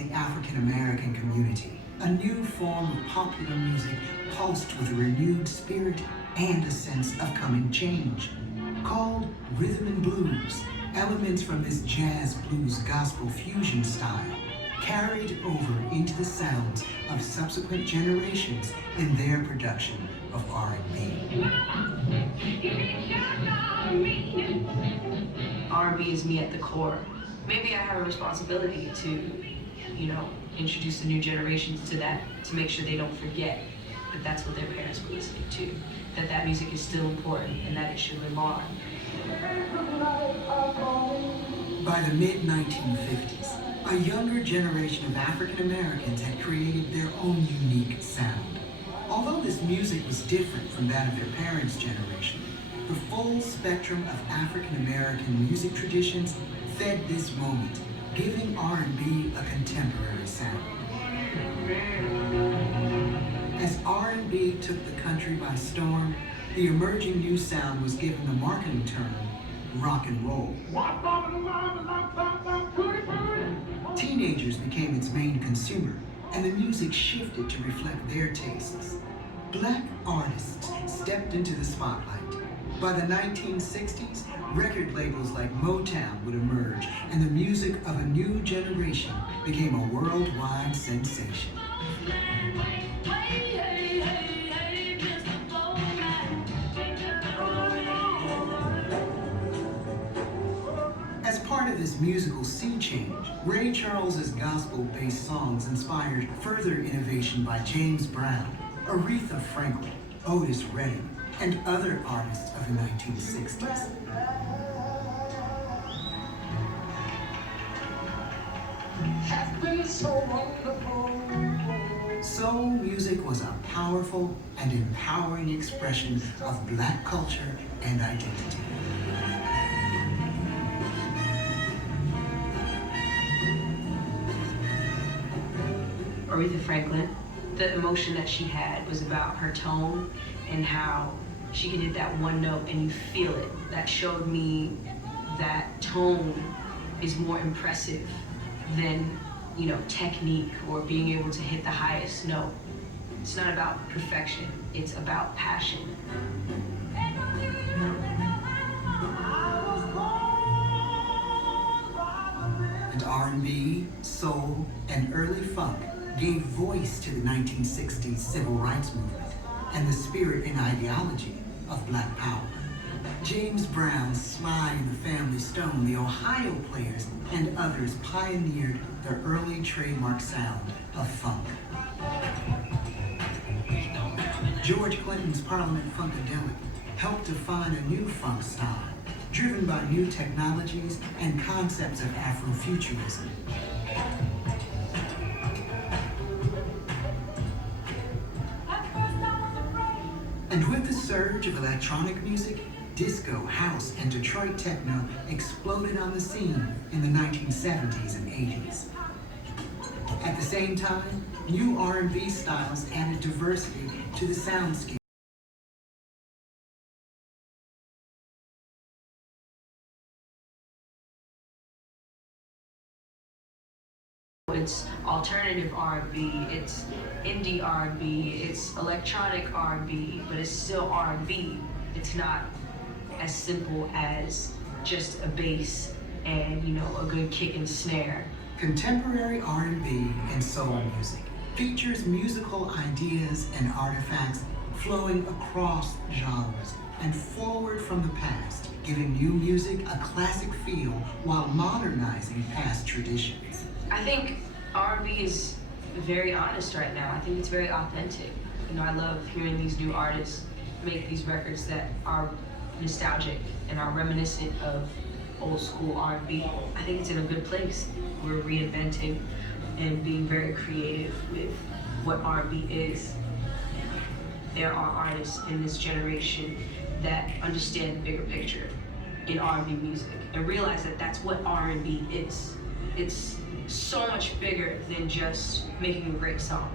the African American community. A new form of popular music pulsed with a renewed spirit and a sense of coming change. Called rhythm and blues, elements from this jazz blues gospel fusion style carried over into the sounds of subsequent generations in their production of R&B. R&B is me at the core. Maybe I have a responsibility to, introduce the new generations to that, to make sure they don't forget that that's what their parents were listening to, that that music is still important and that it should live on. By the mid-1950s, a younger generation of African Americans had created their own unique sound. Although this music was different from that of their parents' generation, the full spectrum of African American music traditions fed this moment, giving R&B a contemporary sound. As R&B took the country by storm, the emerging new sound was given the marketing term rock and roll. Teenagers became its main consumer, and the music shifted to reflect their tastes. Black artists stepped into the spotlight. By the 1960s, record labels like Motown would emerge, and the music of a new generation became a worldwide sensation. As part of this musical sea change, Ray Charles's gospel-based songs inspired further innovation by James Brown, Aretha Franklin, Otis Redding, and other artists of the 1960s. Soul music was a powerful and empowering expression of Black culture and identity. Aretha Franklin, the emotion that she had was about her tone and how she could hit that one note and you feel it. That showed me that tone is more impressive than, technique or being able to hit the highest note. It's not about perfection, it's about passion. And R&B, soul, and early funk gave voice to the 1960s civil rights movement and the spirit and ideology of Black power. James Brown, Sly and the Family Stone, the Ohio Players, and others pioneered the early trademark sound of funk. George Clinton's Parliament Funkadelic helped define a new funk style, driven by new technologies and concepts of Afrofuturism. And with the surge of electronic music, disco, house, and Detroit techno exploded on the scene in the 1970s and 80s. At the same time, new R&B styles added diversity to the soundscape. It's alternative R&B, it's indie R&B, it's electronic R&B, but it's still R&B. It's not as simple as just a bass and, a good kick and snare. Contemporary R&B and soul music features musical ideas and artifacts flowing across genres and forward from the past, giving new music a classic feel while modernizing past traditions. I think R&B is very honest right now. I think it's very authentic. I love hearing these new artists make these records that are nostalgic and are reminiscent of old school R&B. I think it's in a good place. We're reinventing and being very creative with what R&B is. There are artists in this generation that understand the bigger picture in R&B music and realize that that's what R&B is. It's so much bigger than just making a great song.